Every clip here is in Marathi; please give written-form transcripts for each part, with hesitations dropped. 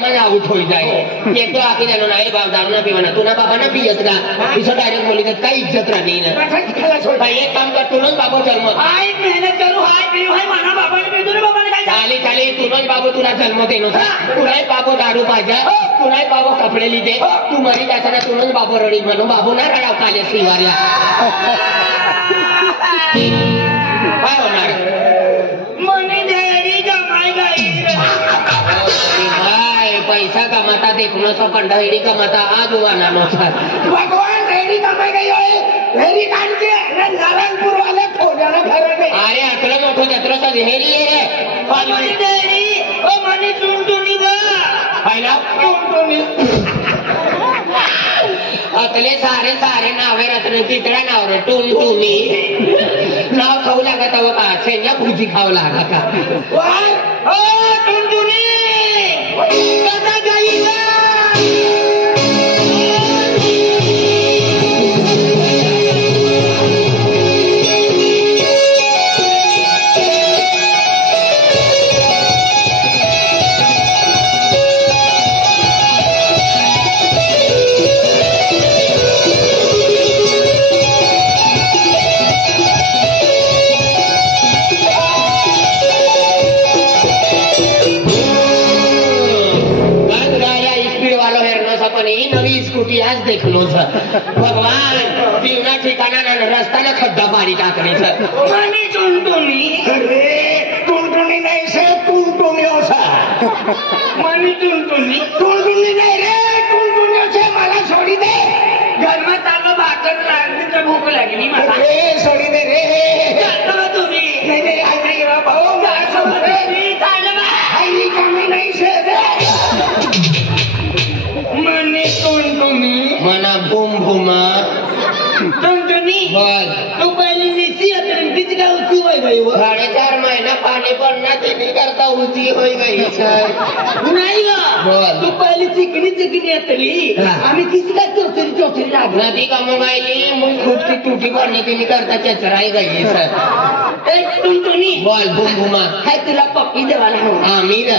मला आउट होई जाए येतो आखी जानो नाही बाप दारू ना पिवाना तुना बाबा ना पियत का इसे डायरेक्ट बोली का काही इज्जत राहणी ना भाई एक काम कर तुनच बाबू जन्म हाय मेहनत करू हाय पिऊ हाय माना बाबाने पिऊ बाबाने काय चाली चाली तुनच बाबू तुला जन्म देनो था तुलाय बाबू दारू पाजा तुलाय बाबू कपडे लिदे तू मरी जाताना तुनच बाबू रडी म्हणून बाबू ना रडाव काले श्रीवार्या काय होणार मनी देरी जमाई गई पैसा कमाता देखो सो पंडा रेडी कमाता आज हुआ ना भगवान रेडी कमाई गई हेरी काढते नारायणपूर वाले खोड्याला खरं अरे अकलं मोठं जत्रा हेरी रे मनी देरी ओ मनी टुनटुनी बा पाहिला टुनटुनी अकले सारे सारे नावे रत्न तिसरा नाव रे टुनटुनी नाव खाऊ लागत हो का शेंगा भुजी खाऊ लागा का ओ टुनटुनी कसा गाईला आज देख लो भगवान जीवना ठिकाणा रस्ता ना खड्डा पाडी टाकणे मनी टुनटुनी अरे टुनटुनी नाही से टुनटुनी होसा मनी टुनटुनी टुनटुनी नाही रे टुनटुनी होसे मला सोडी दे घर में चाललो भाकर लागली तर भूक लागली मला रे सोडी दे रे चालतो तुम्ही नाही नाही आई भाऊ गासो रे मी चालवा आई कमी नाही से रे मनी टुनटुनी मना बुम बुमा टुनटुनी बोल तू पहिली नीची अतरी किती का ऊंची होई गई वो 4.5 महिना पाणी पडना तिनी करता ऊंची होई गई नाही ग बोल तू पहिली चिकनी चिकनी अतली आम्ही किती का चौथरी चौथरी लागली नदी का मोबाईली मुंग खूपची टूटी पडणी तिनी करता चचराई गई सर ए टुनटुनी बोल बुम बुमा हाय तुला पप्पी देवाला हो आम्ही ला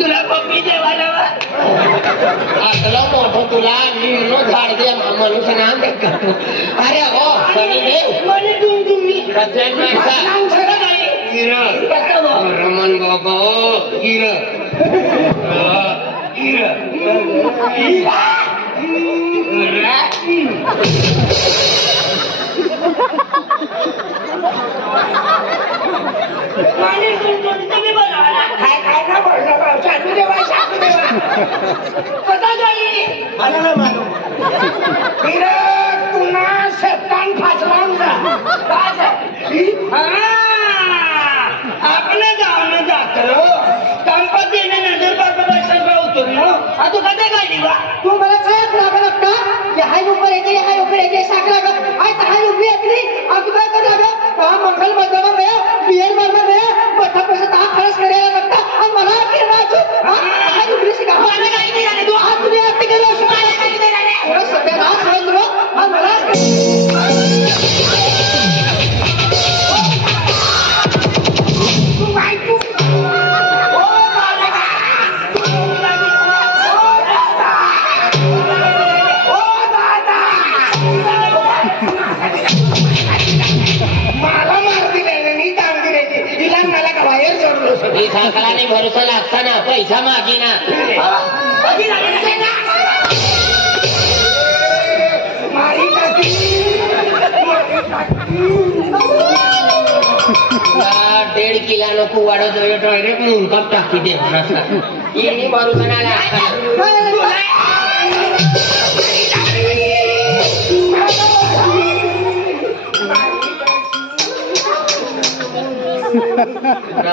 तुला पप्पी देवाला अकलं मोठं तुला नो झाड दे मनुष्य नाम दे अरे हो सनी देव मनी टुनटुनी कचेन पैसा गिरा रमन बाबा गिरा गिरा मनी टुनटुनी तुम्ही बोला काय काय ना बोलला शाकू देवा कसा जाई मला ना मालूम गिरा तुना शैतान फासलांगा आपल्या गावानं जातो संपत्ती नंतर बाबा उतरलो तू कधी गाडी वा तू मला काय लागला का हाय ऊपर येते साख लागत हाय हाय उभी येतली अब काय कर लागा का मंगल बदला गया बियर मारना गया बठा पैसा ता खर्च करायला लागता आणि मला की वाचू हाय उभी सी का मला काही नाही आले तू हात तुम्ही आत्ती केलं मला काही नाही आले एवढं सध्या नाच होईल तुला आणि मला साखराने भरोसा लागताना पैसा मागीना डेढ़ किला नको वाढत डायरेक्ट मुंकाप टाकी दे येणे भरोसा नाही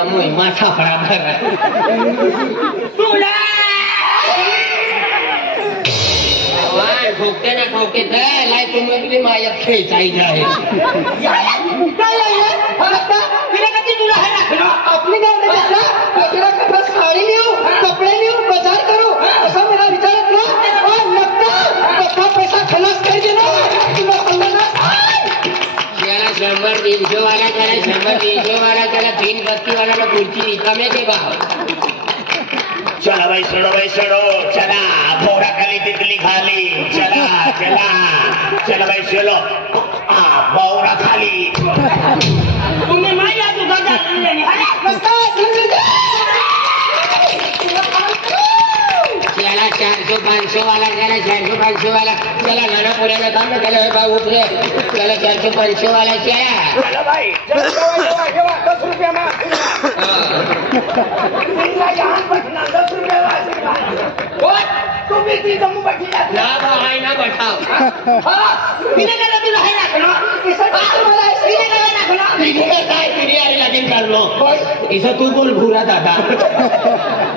महिमा सापडा ठोकते ना ठोके लाई तुम्ही माझ्या खेचायचं आहे अपनी साड़ी लियो कपड़े लियो बाजार करो ऐसा मेरा विचार लगता पैसा खलास कर देना शंभर 300 वाला त्याला 100 300 वाला त्याला 3 बत्ती वाला खुर्ची रिकामे दे बा चला बाई सडो चला भोवरा खाली तिथली खाली चला चला चला बाई चलो भोवरा खाली तुम्ही माझ्या तुझा चला 400-500 वाला चला 400-500 वाला चला नाना पुऱ्याला काम ना त्याला भाऊ उठले चला 400-500 वाला चला चला बाई 10 रुपया मा तुम्ही ती जमू बैठी ना भाई ना बठाव काय तिने लगीन करलो इथं तू बोल भुरा दादा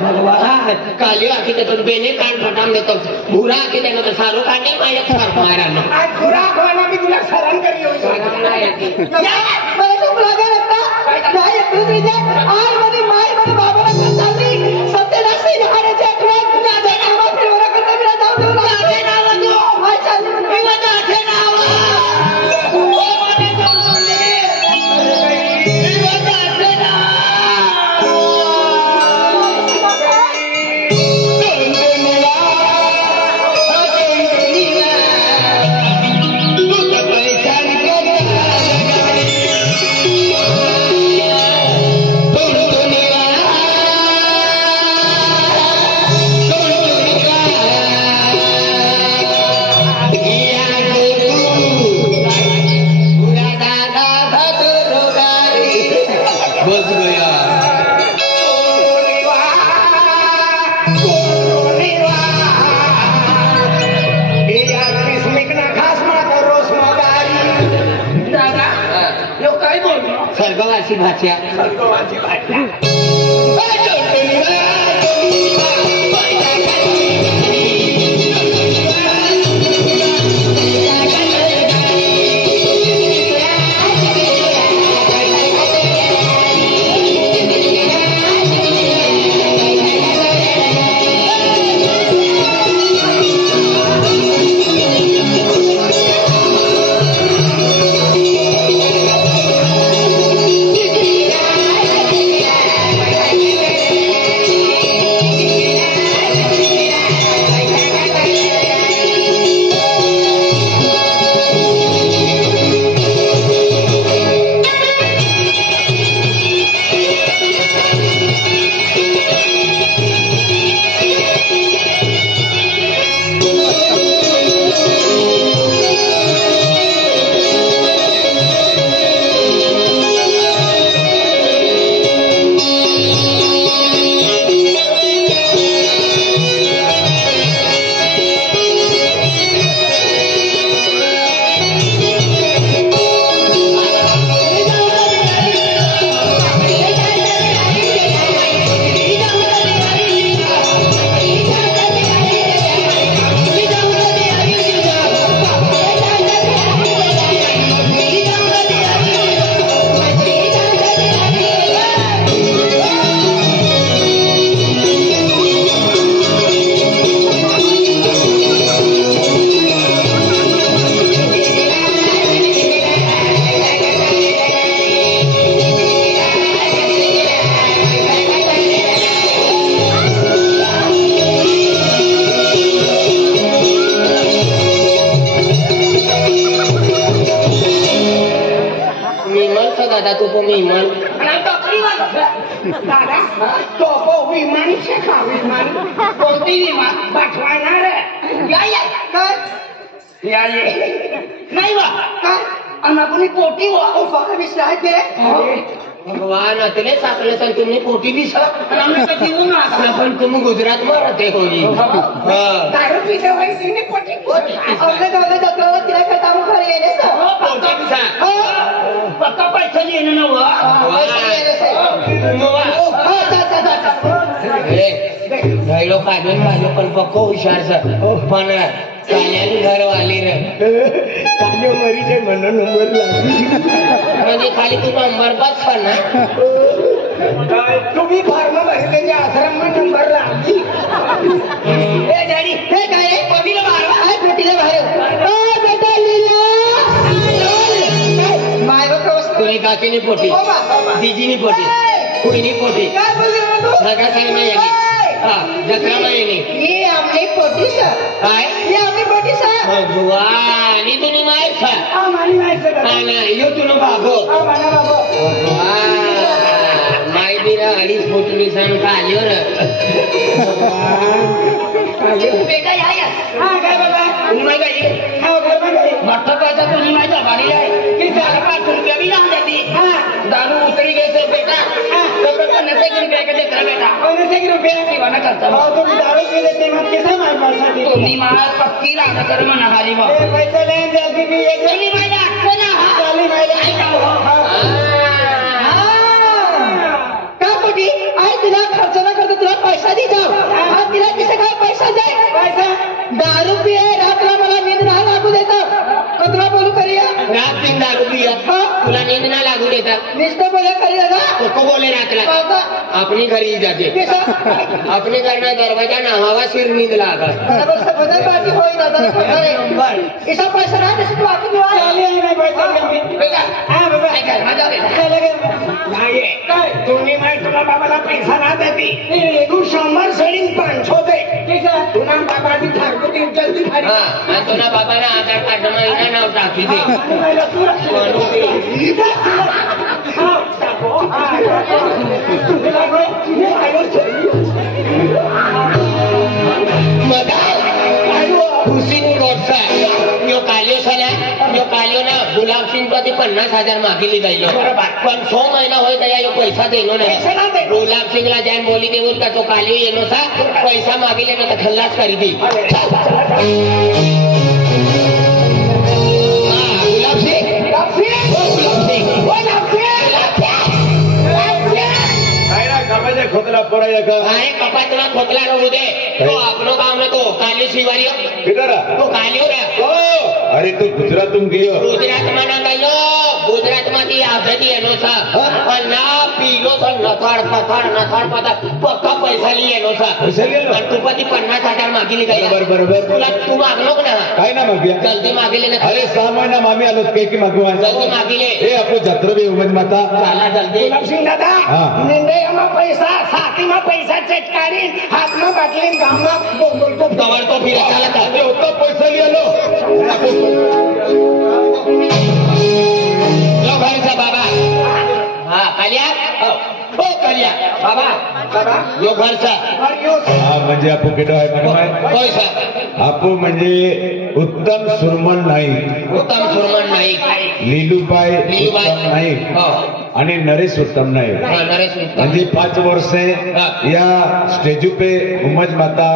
भगवान काली आखी देतो बेने कान फटाम देतो भुरा आखी देतो तर सारू काढणे माझ्या सार मारायला आज पुरा खाना मी तुला सरण करी येऊ मला तू लागा लागता नाही एकलं तुझे आई मध्ये माय मध्ये बाबाला चालली सत्यनाशी महाराजा ट्रक दादा नावा फिरवरा करता मी जाऊ देऊ लागले नाव तू हाय चालली मी माझा आठे नाव ओ माने जाऊ बोलले मी माझा आठे नाव स्वर्गवासी भाषा दादा तू तो विमान दादा तो विमान शेखा विमान कोणती विमान पाठवणार या या काय या ये नाही वा काय अनापुनी पोटी वा उफाका विश्राय ते भगवान अतले सापले तर तुम्ही पोटी बी आम्ही कधी उन्हा पण तुम्ही गुजरात में रहते हो जी दारू पीते हुए सीने पोटी अपने दोले दत्तला तिला करता मग घरी येणे सर पोटी बी सा पक्का पैसा येणे ना वा घायलो काढून माझो पण पक्को हुशार सर पण काल्याने घर वाली रे कान्यो मरीचे म्हणून नंबर लागली म्हणजे खाली तू नंबर पाच पण ना तुम्ही फार्मा भरलेल्या आश्रम नंबर लागली हे डॅडी हे काय पोटीला बाहेर काय पोटीला बाहेर तुला काकीनी पोटी दीजीनी पोटी कुईनी पोटी काय बोलले तू सगळ्या सांग नाही आली हा, जत्रा महिने ये आमने पोटी सर काय ये आमने पोटी सर भगवान तुम्ही माहीत का आम्हाला माहिती नाही यो तुला बाबो आम्हाला बाबा माय बिरा अडीच पोटली सांग का आली बेटा या हा काय बाबा तुम्ही माहिती आहे हा बाबा मोठा पैसा तुम्ही माझ्या भारी आहे की 4-5 रुपया भी लाग जाती दारू उतरी गई सर बेटा तो बेटा नशे की रुपये का देता बेटा कोणते रुपये दीवाना करता भाऊ तुम्ही दारू पिले ते मग कैसा मार पासाठी तुम्ही मला पक्की लागा कर म्हणा हारी भाऊ पैसे लेन जल्दी भी ये तुम्ही माझ्या अक्कल ना चाली माहिती का पोटी आई तुला खर्च न करता तुला पैसा दी जाऊ हा तिला किसे काय पैसा दे पैसा दारू पिए रातला मला नींद नाही लागू देता कतरा बोलू करिया रात दिन दारू पिया तुला नींद ना लागू देता नुसतं बोले करिया ना को बोले रातला बाबा अपनी घर ही जाते कैसा अपने घर में दरवाजा ना हवा सिर नींद लागा बराबर से बदल बाकी होई ना दादा पठारे ऐसा पैसा ना दे तू आके दो चाली आई नाही पैसा बेटा हां बाबा काय कर मजा बेटा चले गए नाही तुम्ही माहिती तुला बाबाला पैसा ना देती तू 100 सडी 500 दे कैसा तुला बाबाची ठाकू ती जल्दी खाली हां आणि तुला बाबाला आधार कार्ड महिना नाव टाकी दे मला तू गुलाब सिंग प्रति 50,000 मागिली जाईल पण 100 महिना होय त्या पैसा देनो नाही गुलाब सिंगला जैन बोली देऊन का तो कालियो येनो सा पैसा मागिले ना खल्लास करी दी गुलाब सिंग खोतला पड़ाया का अरे कपा तुला खोतला नको दे तो आपलो काम न तो कालियो शिवारियो किधर तो कालियो रे अरे तू गुजरातून गयो गुजरात માં ગયો ગુજરાત માંથી આઝાદી એનો સા ના પીલો તો નથાડ પથાડ પક્કા પૈસા લી એનો સા पैसा लिहिलो અને તું પછી 50,000 मागिली गया बरोबर तुला तू मागलो का ना काय ना मागया जल्दी मागिले ना अरे 6 महिना मामी आलो काही की मागवा जल्दी मागिले ए आपलं जत्रा बी उमज माता चला जल्दी सिंह दादा हा. निंदेમાં પૈસા સાતીમાં પૈસા ચટકારી હાથમાં બાટલી ગામમાં બોલતો कवर तो फिर चला था अरे होता पैसा लिहिलो लो घर से बाबा हाँ कालिया ओ कालिया बाबा बाबा यो घर से हा म्हणजे आपण केटो आहे म्हणून कोई सा आपण म्हणजे उत्तम सुरमन नाईक उत्तम सुरमन नाईक लीलूबाई लीलूबाई. उत्तम नाईक हो आणि नरेश उत्तम नाईक हाँ, नरेश उत्तम म्हणजे 5 वर्षे हा. या स्टेजू पे उमज माता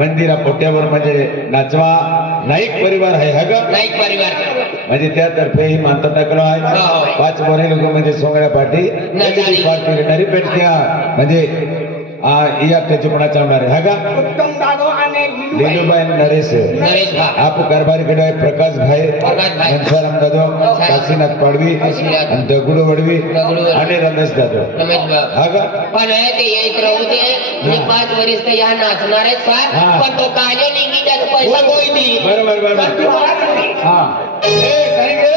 मंदिरा पोट्यावर म्हणजे नाचवा नाईक परिवार आहे हा का नाईक परिवार म्हणजे त्यातर्फे ही मानता केलं आहे हो. 5 वर्षे लोक म्हणजे सोंगड्या पाठी नजारी. पाठी घेणारी पेटत्या म्हणजे या त्याची कोणा चालणार आहे हा का उत्तम दादो आणि लीलूबाई नरेश नरेश भा आप कारभारी कडे प्रकाश भाई प्रकाश भाई. घनसाराम दादो काशीनाथ पाडवी काशीनाथ. आणि दगडू वडवी दगडू वडवी. आणि रमेश दादो रमेश भा हा का पण आहे ते येत राहू दे मी 5 वर्ष तर या नाचणार आहेत हा. सर पण तो काले निघी त्याचा पैसा कोई दी बरोबर बरोबर हा ए काही गे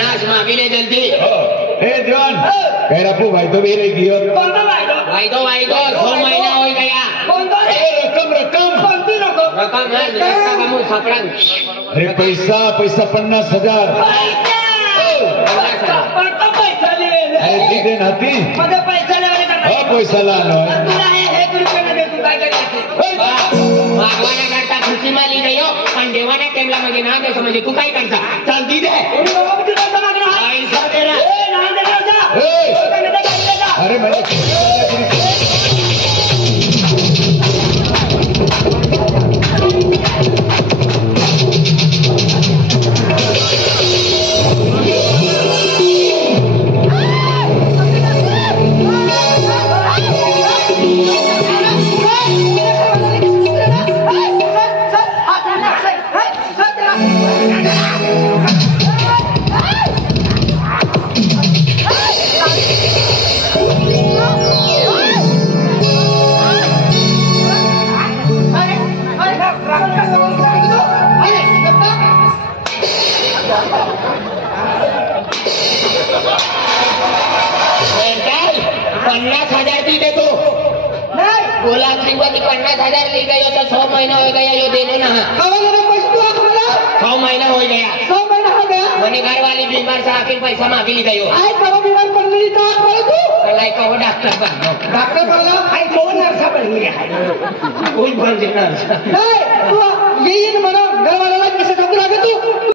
नाच मागिले जल्दी ए जवान काय रापू भाई तो भी रही गियो कोणता बायको वायदो 2 महीना हो गया कोणता रे रक्कम कोणती नको रकम है रस्ता का मुंह सापड़ा अरे पैसा 50,000 कोणता पैसा लिहिले अरे तिथे नाती मध्ये पैसा लिहिले का हा पैसा लानो तुला हे रुपये मध्ये तू काय करायचं मागवाना करता खुशी माली नाही हो पण देवाना टेमला मध्ये ना द्यायचं म्हणजे तू काय करता चल दी दे पैसा दे रे अरे म्हणजे 50,000 दी दे तो नहीं बोला श्रीमती 50,000 ली गई तो 100 महीना हो गया यो देने ना कवर में पैसे तो आप बोला 100 महीना हो गया 100 महीना हो गया मैंने घर वाली बीमार से आखिर पैसा मांगी ली गई आए करो बीमार पड़ गई तो आप बोले तू लाइक कहो डॉक्टर बनो डॉक्टर बोला आई तो नर्सा बन गया है कोई बन देना नहीं तू ये मनो घर वाले